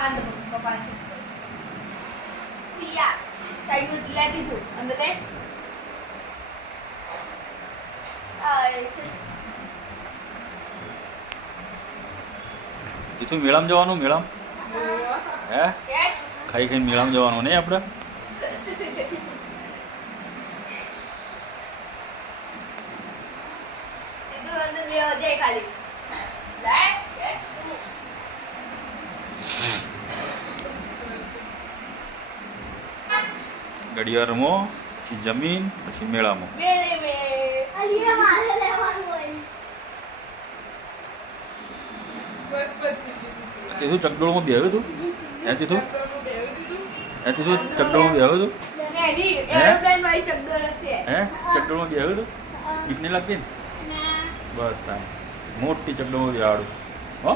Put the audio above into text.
આ તો પપ્પા છે ઉયા સાઈડ માં લે દીધું અંદર લે તીથું મેળામાં જવાનું મેળામ હે ખાઈ ખાઈને મેળામાં જવાનું નહીં આપણે દીધું અંદર બે જાય ખાલી લે કેચ તું ઘડિયાળમાં પછી જમીન પછી મેળામાં મેરે મે અલીયા મારે લેવાનું હોય તીથું ચકડોળમાં બેહ્યું તું હે તીથું ચકડોળમાં બેહ્યું તું નહીં એરોપ્લેન વાળી ચકડોળ હશે હે ચકડોળમાં બેહ્યું તું બીક નહીં લાગતી ને બસ થાય મોટી ચકડોળમાં બેહાડું હો